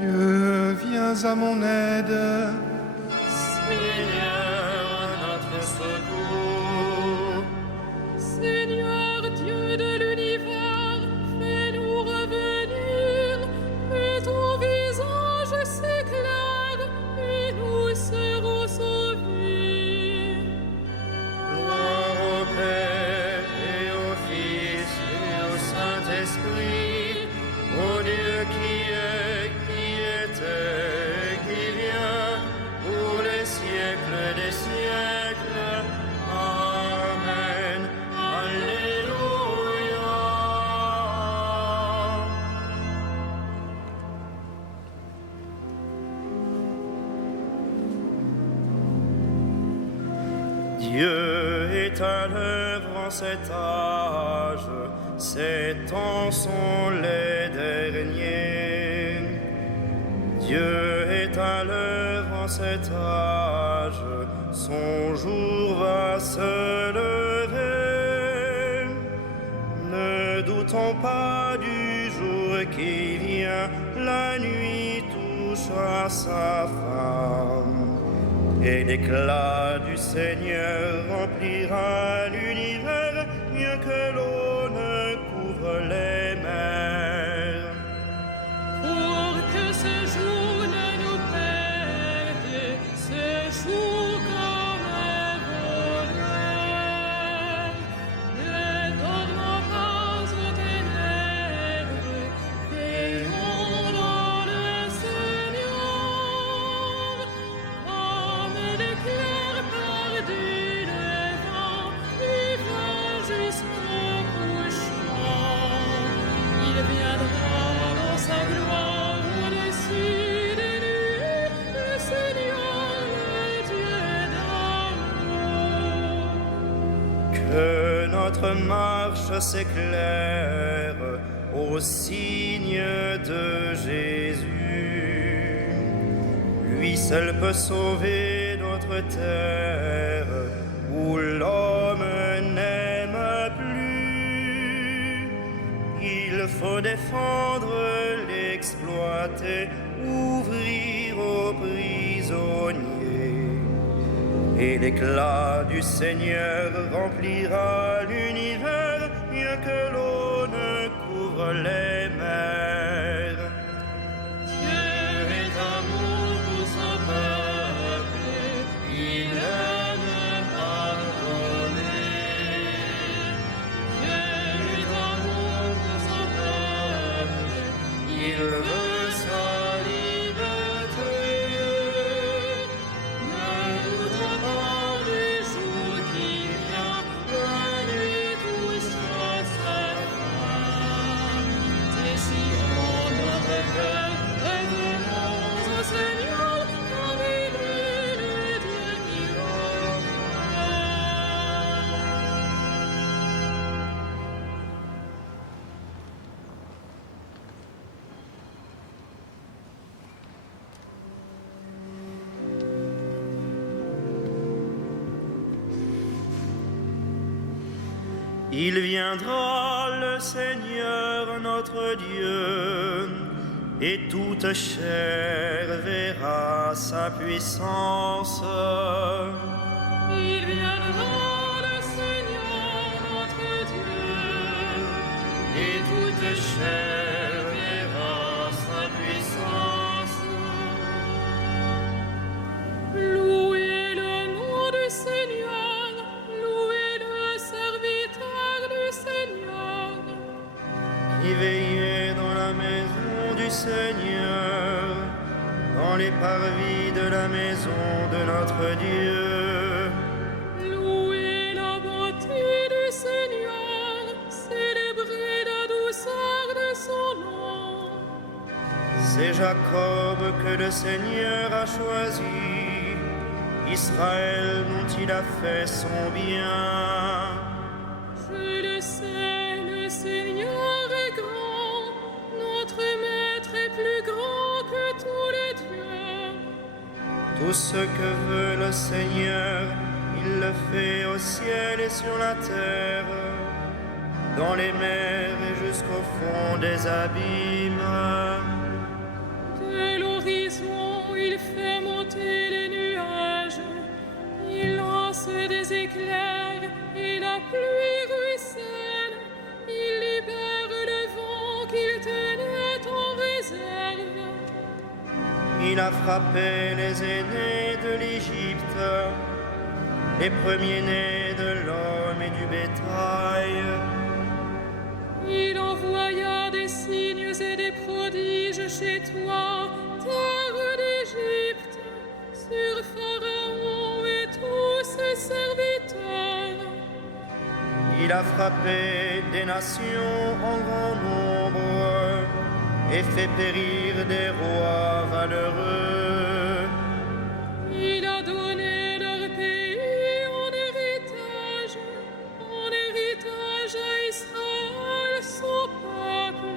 Dieu, viens à mon aide. Seigneur, notre secours. Seigneur Dieu de l'univers, fais-nous revenir, que ton visage s'éclaire et nous serons sauvés. Gloire au Père et au Fils et au Saint-Esprit, au Dieu qui est, qui était, qui vient, pour les siècles des siècles. Amen. Alléluia. Dieu est à l'œuvre en cet âge, ces temps sont les derniers. Dieu est à l'œuvre en cet âge, son jour va se lever. Ne doutons pas du jour qui vient, la nuit touche à sa fin. Et l'éclat du Seigneur remplira l'univers, bien que l'eau ne couvre les mers. Pour que ce jour ne nous perde, ce jour comme un voleur, ne dormons pas aux ténèbres, veillons dans le Seigneur, comme l'éclair par du levant, il va jusqu'au couchant. Il viendra dans sa gloire au-dessus des nuées, le Seigneur, le Dieu d'amour. Que notre marche s'éclaire au signe de Jésus. Lui seul peut sauver notre terre où l'homme n'aime plus. Il faut défendre l'exploité, ouvrir aux prisonniers. Et l'éclat du Seigneur remplira l'univers, bien que l'eau ne couvre les mers. Dieu est amour pour son peuple, il aime pardonner. Dieu est amour pour son peuple, il veut sa liberté. Ne doutons pas du jour qui vient, la nuit touche à sa fin. Déchirons notre cœur, revenons au Seigneur, car il est le Dieu qui revient. Il viendra le Seigneur notre Dieu, et toute chair verra sa puissance. Il viendra le Seigneur notre Dieu, Et toute chair verra sa puissance. louez le nom du Seigneur, louez le serviteur du Seigneur. Qui veillait dans la maison du Seigneur, dans les parvis de la maison de notre Dieu. Louez la bonté du Seigneur, célébrez la douceur de son nom. C'est Jacob que le Seigneur a choisi, Israël dont il a fait son bien. Je le sais, le Seigneur est grand, notre Maître est plus grand que tous les dieux. Tout ce que veut le Seigneur, il le fait au ciel et sur la terre, dans les mers et jusqu'au fond des abîmes. De Il a frappé les aînés de l'Égypte, les premiers-nés de l'homme et du bétail. Il envoya des signes et des prodiges chez toi, terre d'Égypte, sur Pharaon et tous ses serviteurs. Il a frappé des nations en grand nombre et fait périr des rois valeureux. Il a donné leur pays en héritage à Israël, son peuple.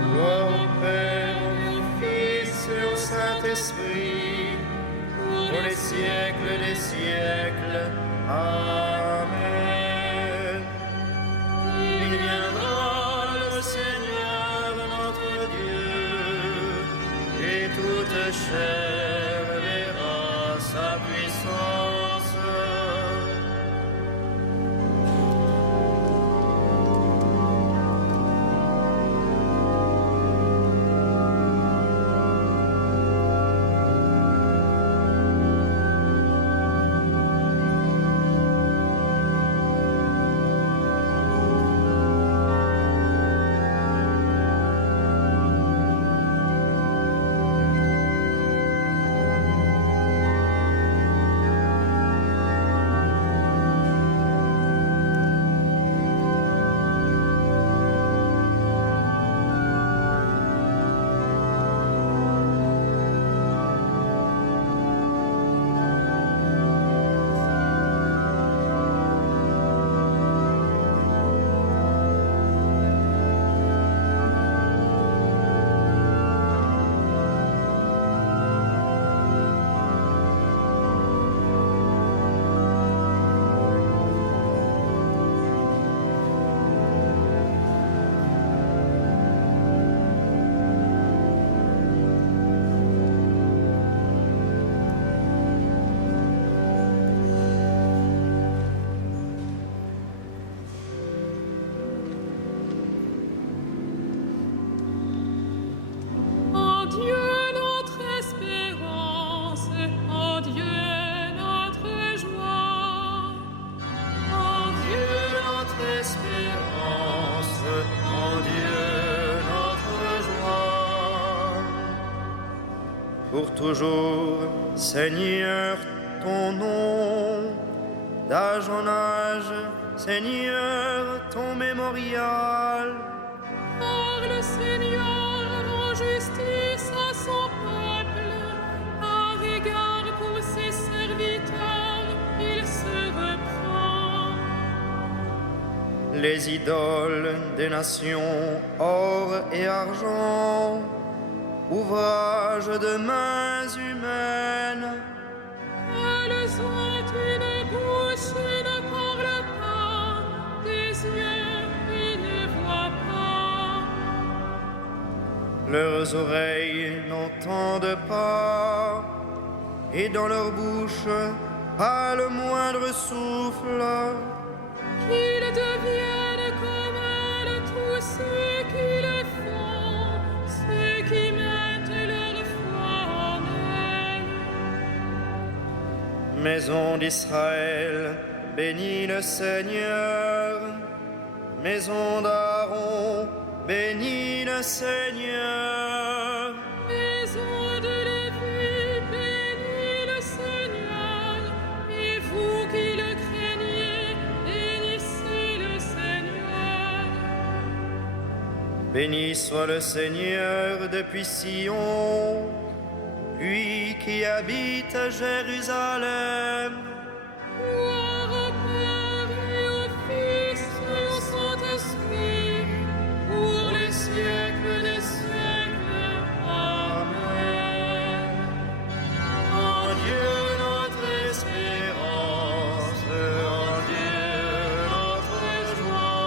Gloire au Père, au Fils et au Saint-Esprit, pour les siècles des siècles. Amen. Il viendra le Seigneur notre Dieu, et toute chair verra sa puissance. En Dieu notre espérance, en Dieu notre joie. En Dieu notre espérance, en Dieu notre joie. Pour toujours, Seigneur, ton nom, d'âge en âge, Seigneur, ton mémorial. Par le Seigneur rend justice à son peuple, par égard pour ses serviteurs, il se reprend. Les idoles des nations, or et argent, ouvrage de mains humaines. Elles ont une bouche et ne parlent pas, des yeux et ne voient pas. Leurs oreilles n'entendent pas, et dans leur bouche pas le moindre souffle. Qu'ils deviennent comme elles tous ceux qui le font, ceux qui mettent leur foi en elle. Maison d'Israël, bénis le Seigneur. Maison d'Aaron, bénis le Seigneur. Maison de Lévi, bénis le Seigneur, et vous qui le craignez, bénissez le Seigneur. Béni soit le Seigneur depuis Sion, lui qui habite à Jérusalem. Gloire au Père et au Fils et au Saint-Esprit, pour les siècles des siècles. Amen. En Dieu notre espérance, en Dieu notre joie.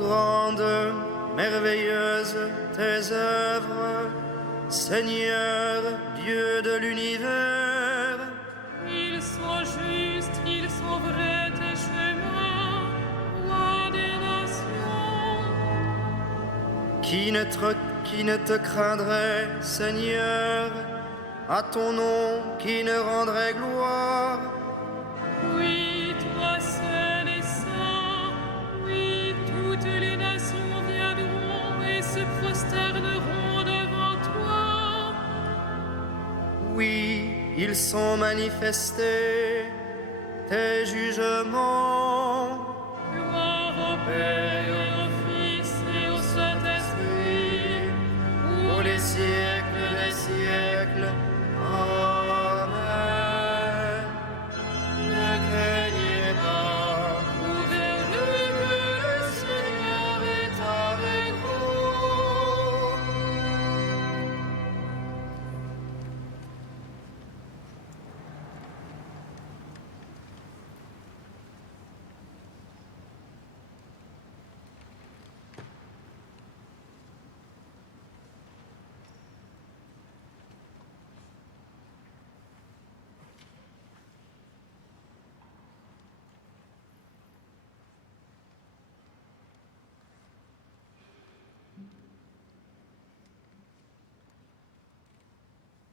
grandes, merveilleuses tes œuvres, Seigneur, Dieu de l'univers. Ils sont justes, ils sont vrais tes chemins, roi des nations. Qui ne te craindrait, Seigneur, à ton nom qui ne rendrait gloire? Oui, toi seul es saint, oui, toutes les nations viendront et se prosterneront devant toi. Oui, ils sont manifestés, tes jugements. Gloire au Père et au Fils et au Saint-Esprit, Pour les siècles des siècles. Amen. Ne craignez pas, ouvrez-le que le Seigneur est avec vous.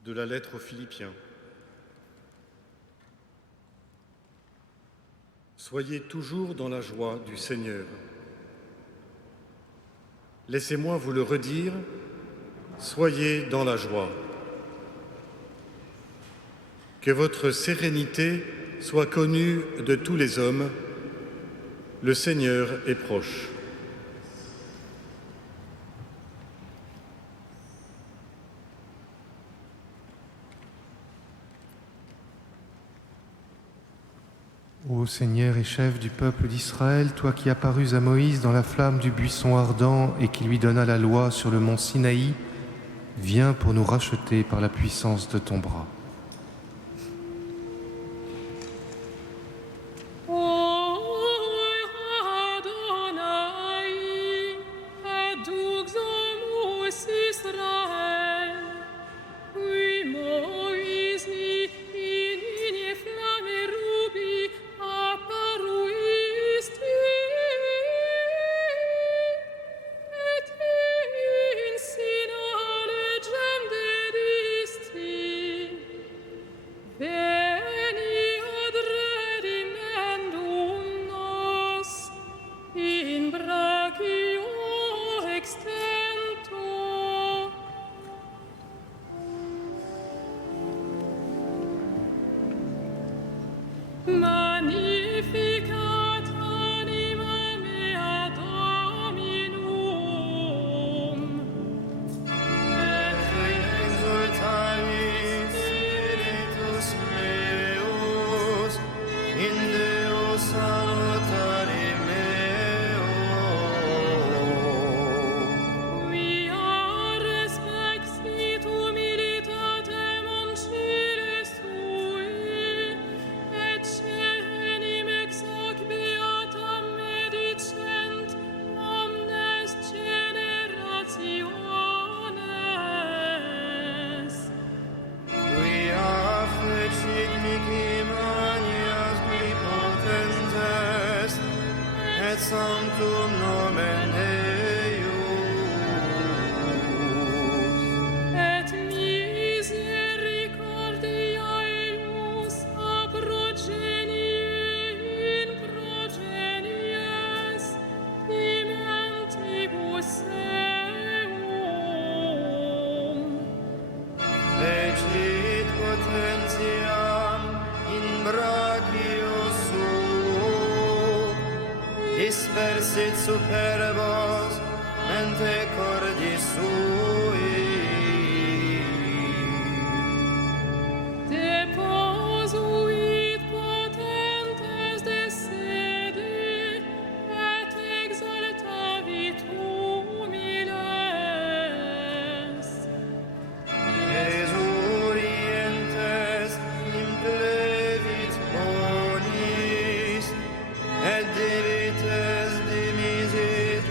De la lettre aux Philippiens. Soyez toujours dans la joie du Seigneur. Laissez-moi vous le redire, soyez dans la joie. Que votre sérénité soit connue de tous les hommes. Le Seigneur est proche. Ô Seigneur et chef du peuple d'Israël, toi qui apparus à Moïse dans la flamme du buisson ardent et qui lui donna la loi sur le mont Sinaï, viens pour nous racheter par la puissance de ton bras. Magnificat anima mea Dominum, Et exultavis spiritus meus in Deo salutari meo. quia respexit humilitatem uncile sui, et cenim ex hoc beatam medicent omnes generationes. Quia fecit mihi manias qui potentes, et sanctum nomen Eius. Et misericordia eius a progenie in progenies dimentibus eum. Fecit potentiam in brachio suo, dispersit superbos mente cordis sui. Deposuit potentes de sede, et exaltavit humiles. Exurientes implevit bonis, et divites dimisit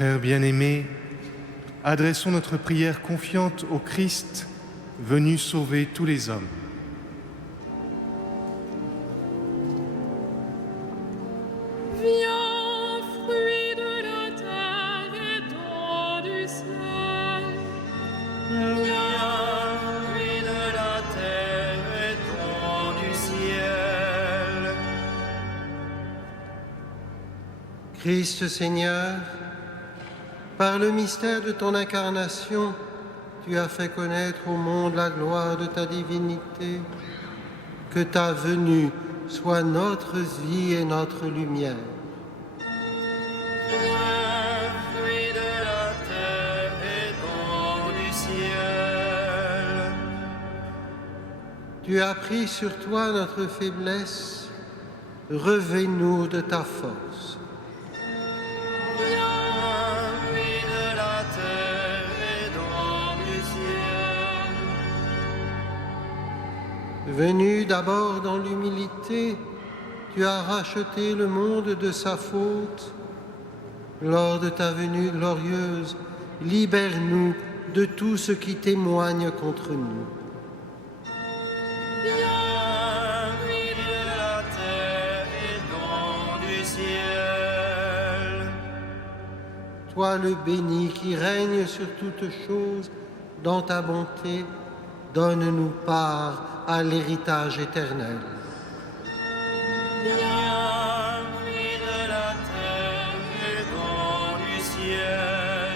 Frères bien-aimés, adressons notre prière confiante au Christ, venu sauver tous les hommes. Viens, fruit de la terre et don du ciel. Viens, fruit de la terre et don du ciel. Christ Seigneur, par le mystère de ton incarnation, tu as fait connaître au monde la gloire de ta divinité. Que ta venue soit notre vie et notre lumière. Viens, fruit de la terre et don du ciel. Tu as pris sur toi notre faiblesse, revêt-nous de ta force. Viens, fruit de la terre et don du ciel. Venu d'abord dans l'humilité, tu as racheté le monde de sa faute. Lors de ta venue glorieuse, libère-nous de tout ce qui témoigne contre nous. Viens, fruit de la terre et don du ciel. Toi le béni qui règne sur toutes choses, dans ta bonté, donne-nous part à l'héritage éternel. Viens, fruit de la terre et don du ciel.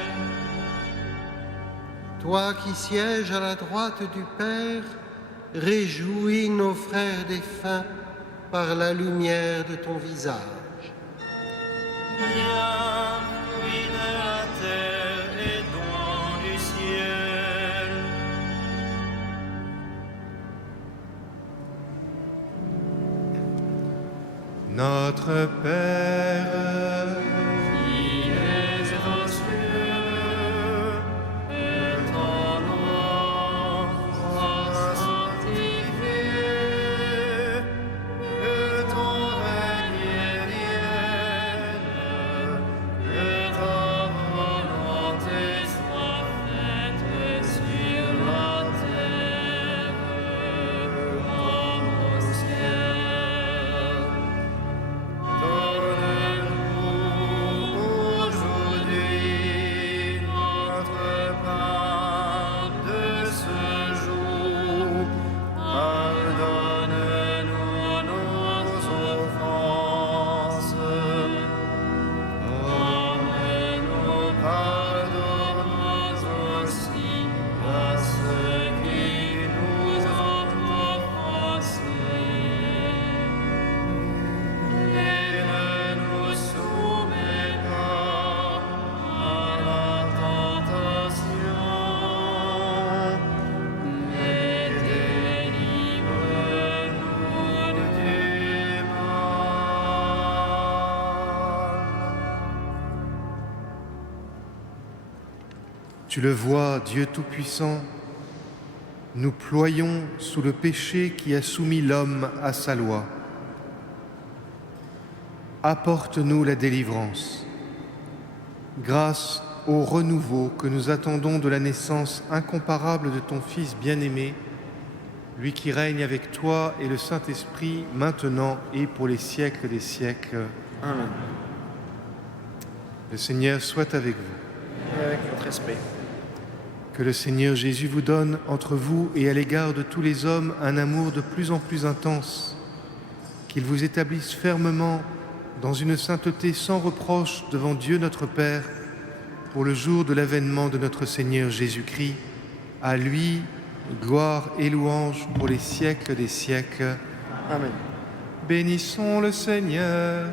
Toi qui sièges à la droite du Père, réjouis nos frères défunts par la lumière de ton visage. Viens, fruit de la terre et don du ciel. Notre Père, Qui es aux cieux, que ton nom soit sanctifié, que ton règne vienne, que ta volonté soit faite sur la terre comme au ciel. Donne-nous aujourd'hui notre pain de ce jour. Pardonne-nous nos offenses, comme nous pardonnons aussi à ceux qui nous ont offensés. Et ne nous soumets pas à la tentation, mais délivre-nous du mal. tu le vois, Dieu Tout-Puissant, nous ployons sous le péché qui a soumis l'homme à sa loi. Apporte-nous la délivrance. Grâce au renouveau que nous attendons de la naissance incomparable de ton Fils bien-aimé, lui qui règne avec toi et le Saint-Esprit, maintenant et pour les siècles des siècles. Amen. Le Seigneur soit avec vous. Et avec votre esprit. Que le Seigneur Jésus vous donne, entre vous et à l'égard de tous les hommes, un amour de plus en plus intense, qu'il vous établisse fermement dans une sainteté sans reproche devant Dieu notre Père, pour le jour de l'avènement de notre Seigneur Jésus-Christ. À lui, gloire et louange pour les siècles des siècles. Amen. Bénissons le Seigneur.